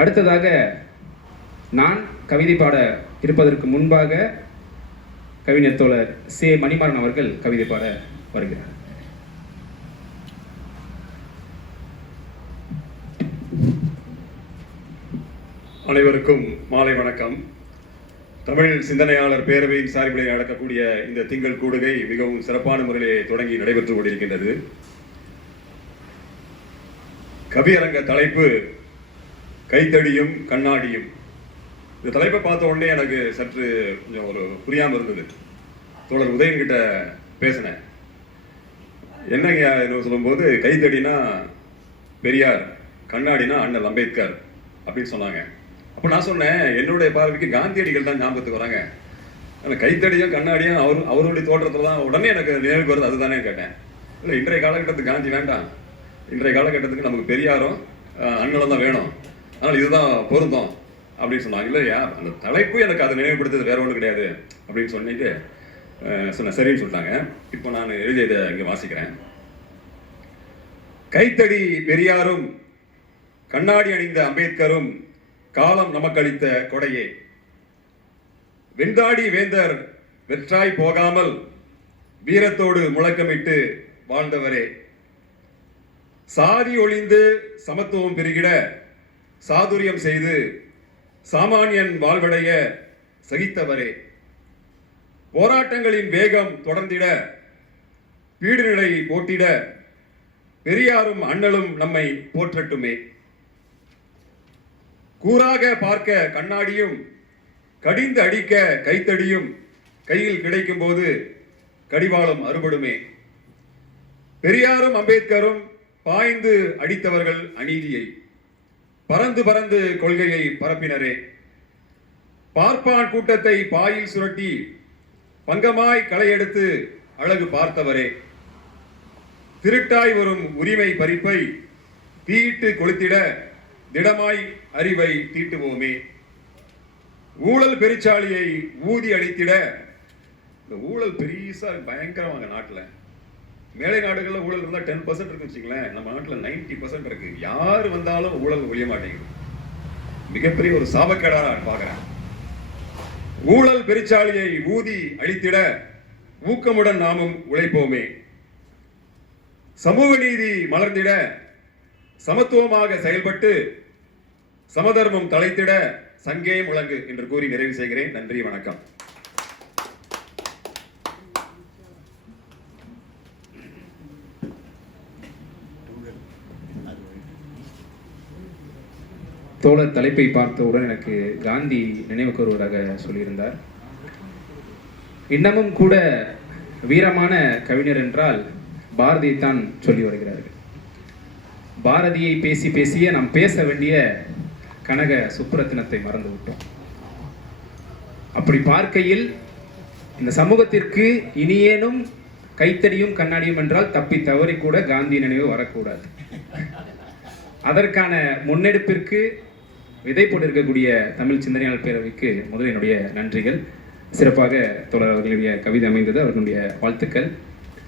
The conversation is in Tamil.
அடுத்ததாக நான் கவிதை பாட இருப்பதற்கு முன்பாக கவிஞர் தோழர் சே மணிமாறன் அவர்கள் கவிதை பாட வருகிறார். அனைவருக்கும் மாலை வணக்கம். தமிழ் சிந்தனையாளர் பேரவையின் சார்பில் நடக்கக்கூடிய இந்த திங்கள் கூடுகை மிகவும் சிறப்பான முறையிலே தொடங்கி நடைபெற்றுக் கொண்டிருக்கின்றது. கவியரங்க தலைப்பு கைத்தடியும் கண்ணாடியும். இந்த தலைப்பை பார்த்த உடனே எனக்கு சற்று கொஞ்சம் ஒரு புரியாமல் இருந்தது. தோழர் உதயன் கிட்ட பேசினேன். என்னங்க என்ன சொல்லும்போது, கைத்தடினா பெரியார், கண்ணாடினா அண்ணல் அம்பேத்கர் அப்படின்னு சொன்னாங்க. அப்போ நான் சொன்னேன், என்னுடைய பார்வைக்கு காந்தியடிகள் தான் ஞாபகத்துக்கு வராங்க. அந்த கைத்தடியும் கண்ணாடியும் அவருடைய தோற்றத்தில் தான் உடனே எனக்கு நினைவுக்கு வருது. அதுதானே கேட்டேன். இல்லை, இன்றைய காலகட்டத்துக்கு காந்தி வேண்டாம், இன்றைய காலகட்டத்துக்கு நமக்கு பெரியாரும் அண்ணலும் தான் வேணும், அதனால் இதுதான் பொருந்தம் அப்படின்னு சொன்னாங்க. இல்லையா, அந்த தலைப்பு எனக்கு அதை நினைவுபடுத்துறது வேற ஒன்றும் கிடையாது அப்படின்னு சொன்னிட்டு சொன்ன சரின்னு சொல்லிட்டாங்க. இப்போ நான் எழுதியதை இங்கே வாசிக்கிறேன். கைத்தடி பெரியாரும் கண்ணாடி அணிந்த அம்பேத்கரும் காலம் நமக்களித்த கொடையே. வெண்தாடி வேந்தர் வெற்றாய் போகாமல் வீரத்தோடு முழக்கமிட்டு வாழ்ந்தவரே. சாதி ஒழிந்து சமத்துவம் பெருகிட சாதுரியம் செய்து சாமானியன் வாழ்வடைய சகித்தவரே. போராட்டங்களின் வேகம் தொடர்ந்திட பீடுநிலை போட்டிட பெரியாரும் அண்ணலும் நம்மை போற்றட்டுமே. கூறாக பார்க்க கண்ணாடியும் கடிந்து அடிக்க கைத்தடியும் கையில் கிடைக்கும் போது கடிவாளம் அறுபடுமே. பெரியாரும் அம்பேத்கரும் பாய்ந்து அடித்தவர்கள் அநீதியை, பறந்து பறந்து கொள்கையை பரப்பினரே. பார்ப்பான் கூட்டத்தை பாயில் சுரட்டி பங்கமாய் களையெடுத்து அழகு பார்த்தவரே. திருட்டாய் வரும் உரிமை பறிப்பை தீயிட்டு கொளுத்திட திடமாய் அறிவை தீட்டுவோமே. ஊழல் பெருச்சாலியை ஊதி அளித்திட. இந்த ஊழல் பெரிசா பயங்கரமாக நாட்டில், மேலை நாடுகளில் ஊழல் இருந்தால் 10% இருக்குன்னு வச்சுங்களேன். நம்ம நாட்டில் 90% இருக்கு. யார் வந்தாலும் ஊழல் ஒழிய மாட்டேங்குது. மிகப்பெரிய ஒரு சாபக்கேடா நான் பார்க்கிறேன். ஊழல் பெருச்சாலியை ஊதி அளித்திட ஊக்கமுடன் நாமும் உழைப்போமே. சமூக நீதி மலர்ந்திட சமத்துவமாக செயல்பட்டு சமதர்மம் தலைத்திட சங்கே முழங்கு என்று கூறி நிறைவு செய்கிறேன். நன்றி, வணக்கம். தோழர் தலைப்பை பார்த்தவுடன் எனக்கு காந்தி நினைவுக்கு வருவதாக சொல்லியிருந்தார். இன்னமும் கூட வீரமான கவிஞர் என்றால் பாரதியைத்தான் சொல்லி வருகிறார்கள். பாரதியை பேசி பேசிய நாம் பேச வேண்டிய கனக சுப்புரத்தினத்தை மறந்து விட்டோம். அப்படி பார்க்கையில் இந்த சமூகத்திற்கு இனியேனும் கைத்தடியும் கண்ணாடியும் என்றால் தப்பி தவறி கூட காந்தி நினைவு வரக்கூடாது. அதற்கான முன்னெடுப்பிற்கு விதை போட்டிருக்கக்கூடிய தமிழ் சிந்தனையாளர் பேரவைக்கு முதலில் என்னுடைய நன்றிகள். சிறப்பாக தோழர் அவர்களுடைய கவிதை அமைந்தது, அவர்களுடைய வாழ்த்துக்கள்.